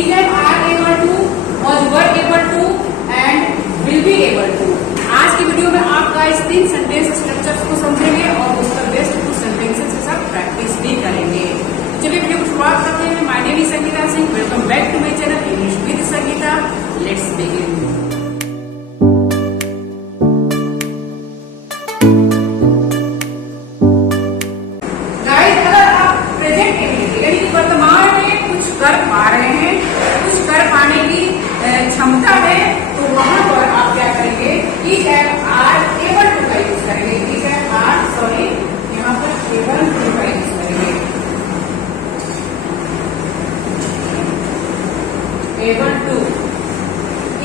Is am are able to, was were able to and will be able to. आज की video में आप guys 3 sentence structures को समझेंगे और उसका बेस्ट कुछ सेंटेंसेस के साथ प्रैक्टिस भी करेंगे। चलिए वीडियो को शुरुआत करते हैं। My name is Sangeeta Singh, welcome back to my channel English with Sangeeta. Let's begin. Guys अगर आप प्रेजेंट एबिलिटी यानी कि वर्तमान में कुछ कर पा रहे हैं, कुछ कर पाने की क्षमता है, तो वहां पर आप क्या करेंगे, is am are able to का यूज करेंगे। इज एम आर सॉरी यहाँ पर एबल टू का यूज करेंगे। Able to,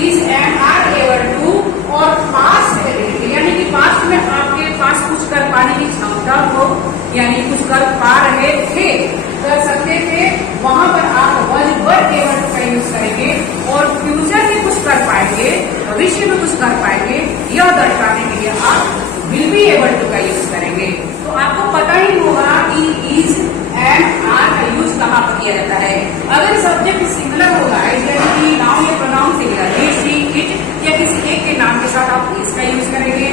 is am are able to. और पास्ट एबिलिटी यानी कि पास्ट में आपके पास कुछ कर पाने की क्षमता हो, यानी कुछ कर पा रहे थे, कर सकते थे, वहां पर आप वॉज वर एबल टू का यूज करेंगे। और फ्यूचर में कुछ कर पाएंगे, भविष्य में कुछ कर पाएंगे, यह दर्शाने के लिए आप विल बी एबल टू का यूज करेंगे। तो आपको पता ही होगा कि इज एंड आर का यूज कहाँ पर किया जाता है। अगर सब्जेक्ट सिंगुलर होगा, यानी कि नाउन या pronoun singular, he, she, it या किसी एक के नाम के साथ आप इसका यूज करेंगे,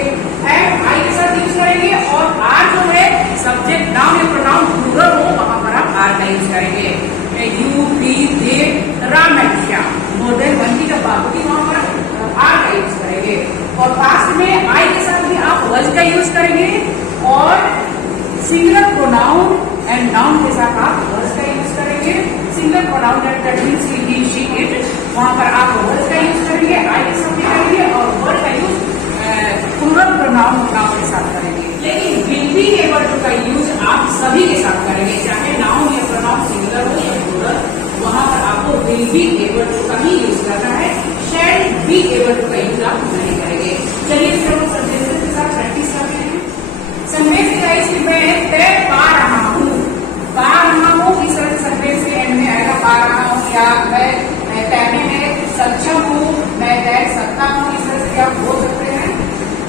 एंड आई के साथ यूज करेंगे। और आर जो है सब्जेक्ट नाउन या प्रोनाउन प्लूरल हो, वहां पर आप आर का यूज करेंगे। You, we, they, Ram and Shyam, more than one की जब बात होगी वहां पर आर का यूज करेंगे। और पास्ट में आई के साथ भी आप वज का यूज करेंगे, और सिंगुलर प्रोनाउन एंड नाउन के साथ आप वर्स का यूज करेंगे। Single pronoun that means he, she, it, वहां पर आप वर्स का यूज करेंगे, आई के साथ करेंगे, और वर्ड का यूज प्लूरल प्रोनाउन नाउन के साथ करेंगे। लेकिन विल बी एबल टू का यूज आप सभी के साथ करेंगे, चाहे नाउन या प्रोनाउन सिंगुलर हो या प्लूरल, वहां पर आपको विल बी एबल टू का ही यूज करना है। शैल बी एबल टू का यूज आप नहीं करेंगे। चलिए फिर हम सेंटेंसेस के साथ प्रैक्टिस करते हैं। सेंटेंस गाइस कि मैं तैर पा रहा हूँ, पा रहा हूँ, इस तरह से सेंटेंस के एंड में आएगा पा रहा हूँ, या मैं तैरने में सक्षम हूँ, मैं तैर सकता हूँ, इस तरह से आप बोल सकते हैं।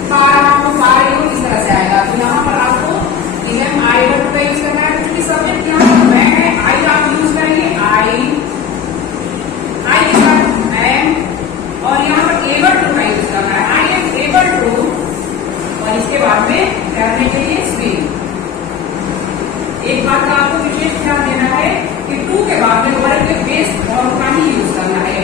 पा रहा हूँ, पा रही हूँ, इस तरह से आएगा। तो यहाँ पर आपको is am are able to का यूज करना है, क्योंकि सब्जेक्ट यहाँ पर मैं है, आई आप यूज करेंगे, आई के साथ मैं, और यहाँ पर एबल टू का यूज करना है, आई एम एबल टू, और इसके बाद में तैरने के लिए स्विम। एक बात का आपको विशेष ध्यान देना है कि टू के बाद में वर्ब के बेस फॉर्म का ही यूज करना है,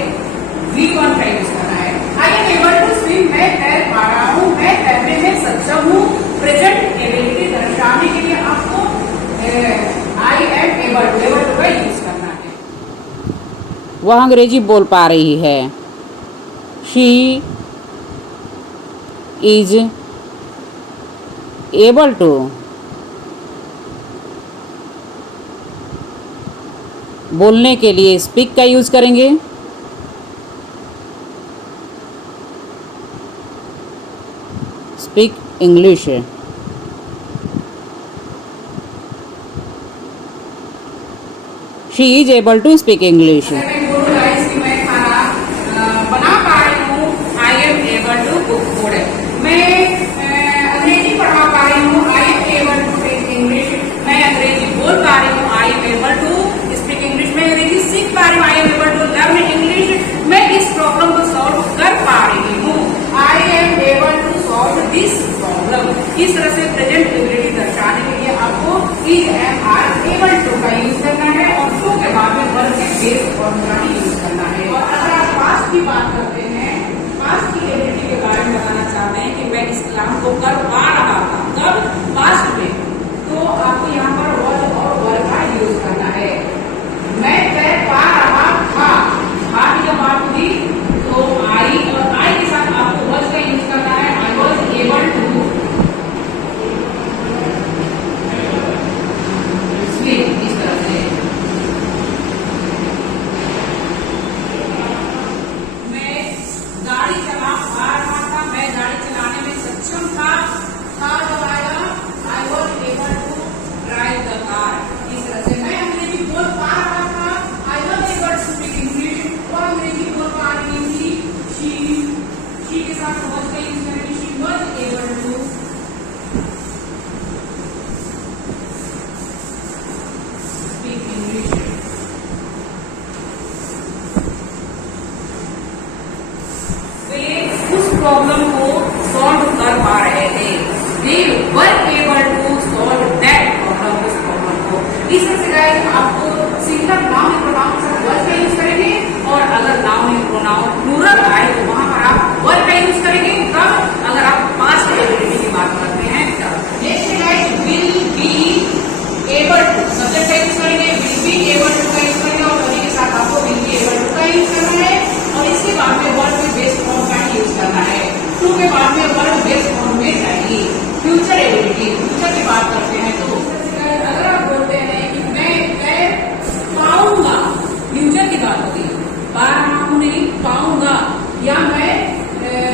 V1 का यूज करना है। I am able to swim, मैं तैर पा रहा हूँ, मैं तैरने में सक्षम हूँ। प्रेजेंट एबिलिटी दर्शाने के लिए आपको आई एम एबल टू का यूज करना है। वह अंग्रेजी बोल पा रही है, शी इज एबल टू। बोलने के लिए स्पीक का यूज करेंगे। Speak English. She is able to speak English. मैं खाना बना पा रही हूँ, I am able to cook food. मैं अंग्रेजी पढ़ा पा रही हूँ, I am able to speak English. मैं अंग्रेजी बोल पा रही हूँ, I am able to speak English. मैं अंग्रेजी सीख पा रही हूँ, I am able to learn English. मैं इस प्रॉब्लम को सॉल्व कर पा रही हूँ, I am able to solve this problem. इस तरह से प्रेजेंट एबिलिटी दर्शाने के लिए आपको is am are able to का यूज करना है, और टू के बाद में वर्ब के बेस फॉर्मूला ही यूज करना है। और अगर आप पास्ट की बात करते हैं, पास्ट की एबिलिटी के बारे में बताना चाहते हैं कि मैं इस काम को कर पा रहा था, कब, पास्ट में, तो आपको यहाँ पर वॉज और वर्ब का यूज करना है। मैं तैर पा रहा था, की जब बात हुई तो आई, और आई के साथ आपको वॉज का यूज करना है, I was able to swim. इस तरह से मैं गाड़ी चला पा रहा था, मैं गाड़ी चलाने में सक्षम था, प्रॉब्लम को सॉल्व कर पा रहे थे। They were able to solve that problem, उस प्रॉब्लम को। इस तरह से गाइस आपको सिंगल नाउन प्रोनाउन से वर्ब का यूज करेंगे, और अगर नाउन प्रोनाउन प्लूरल आए तो वहां पर आप वर्ब का यूज करेंगे। कब? अगर आप पास्ट एबिलिटी की बात करते हैं तब। Next guys will be able to, subject का यूज करेंगे, विल बी एबल टू का यूज करेंगे, और उसी के साथ आपको विल बी एबल टू का यूज करना है, और इसके बाद में वर्ब के बेस फॉर्म का यूज करना है। टू के बाद में वर्ब बेस फॉर्म में चाहिए। फ्यूचर एबिलिटी, फ्यूचर की बात करते हैं तो अगर आप बोलते हैं कि मैं पाऊंगा, फ्यूचर की बात होती है, पा रहा हूं नहीं, पाऊंगा, या मैं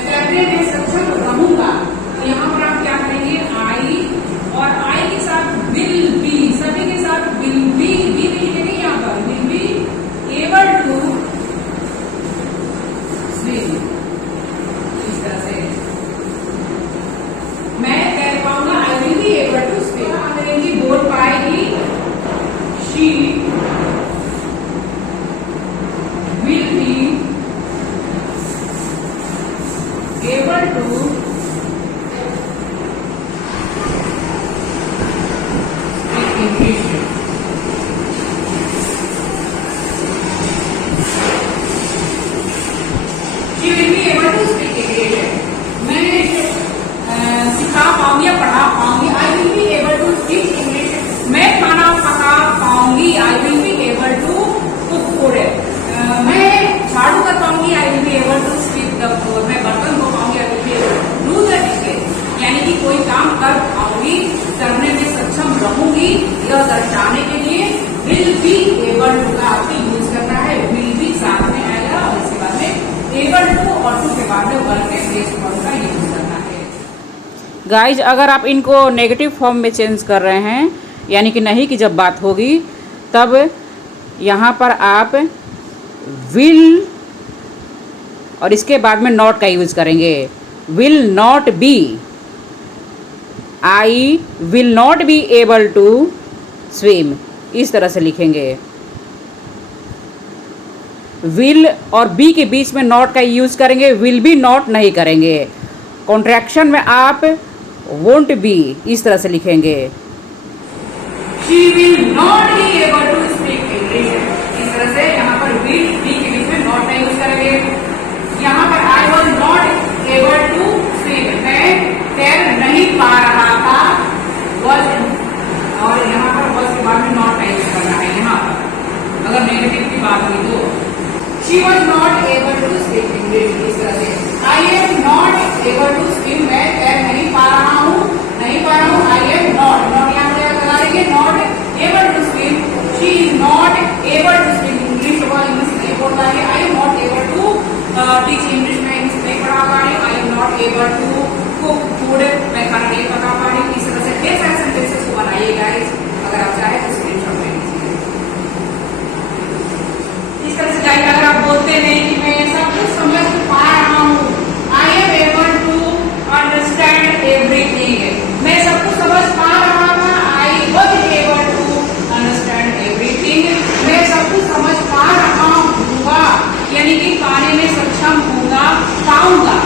करने में सक्षम रहूंगा, तो यहाँ पर आप क्या करेंगे? आई, और आई के साथ विल बी, सभी के साथ विल बी भी लिखेंगे यहाँ पर, will be able to swim. इस तरह से मैं तैर पाऊंगा, I will be able to swim. अंग्रेजी बोल पाएगी, she will be able to speak English. She will be able to speak English. मैं सिखा पाऊंगी या पढ़ा पाऊंगी, I will be able to speak English. मैं खाना पका पाऊंगी, I will be able to cook food. मैं झाड़ू कर पाऊंगी, I will be able to sweep the floor. मैं बर्तन धो पाऊंगी, I will be able to do the dishes. यानी कि कोई काम कर पाऊंगी, करने में सक्षम रहूंगी, यह दर्शाने के लिए विल बी एबल टू का आपको यूज करना है। विल बी साथ में आएगा, और इसके बाद में एबल टू, और टू के बाद में वर्ब के बेस फॉर्म का यूज करना है। गाइज अगर आप इनको नेगेटिव फॉर्म में चेंज कर रहे हैं, यानी कि नहीं की जब बात होगी, तब यहाँ पर आप विल और इसके बाद में नॉट का यूज करेंगे। Will not be, I will not be able to swim, इस तरह से लिखेंगे। विल और बी के बीच में नॉट का यूज करेंगे, विल बी नॉट नहीं करेंगे। कॉन्ट्रैक्शन में आप वोंट बी इस तरह से लिखेंगे। She will not be able to speak English। इस तरह से यहाँ पर will be के बीच में not का यूज करेंगे। यहाँ पर I was not able to swim, मैं तैर नहीं पा रहा था, was, और यहाँ पर was के बाद में not का यूज करना है। यहाँ पर अगर नेगेटिव की बात हुई तो She was not able to speak English। इस तरह से I am not able to swim, मैं तैर नहीं पा रहा हूँ, I am not, यहाँ पर लगा देंगे not able to swim। She is not able to speak English, वो इंग्लिश नहीं बोलता है। I am not able to teach English, मैं इंग्लिश नहीं पढ़ा पा रही। I am not able to cook food, मैं खाना नहीं पका पा रही। इस तरह से ढेर सारे सेंटेंसेस को बनाइएगा, अगर आप चाहे तो स्क्रीनशॉट ले लीजिए। इस तरह से गाइस अगर आप बोलते हैं कि मैं सब कुछ समझ पा रहा हूँ, I am able to understand everything, मैं सब कुछ समझ पा रहा था, I was able to understand everything, मैं सब कुछ समझ पा रहा हूँगा, यानी कि पाने में सक्षम होगा, पाऊंगा।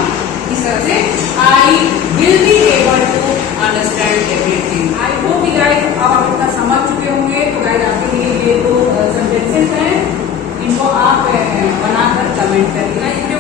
इस तरह से I will be able to understand everything। I hope guys अब आप इतना समझ चुके होंगे। तो गाइस आपके लिए ये दो सेंटेंसेस हैं, इनको आप बनाकर कमेंट करिएगा।